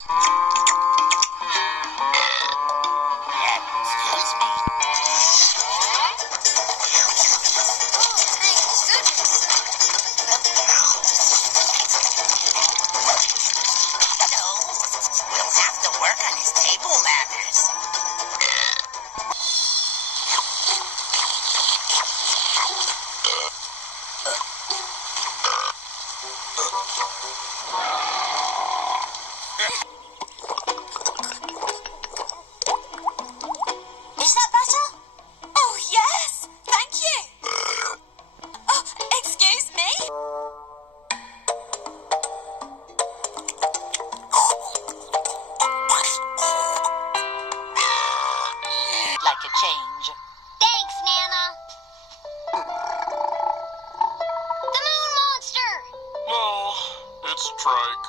Excuse me. We'll have to work on his table manners. Is that better? Oh, yes! Thank you! Oh, excuse me? Like a change. Thanks, Nana. The moon monster! No, it's Trike.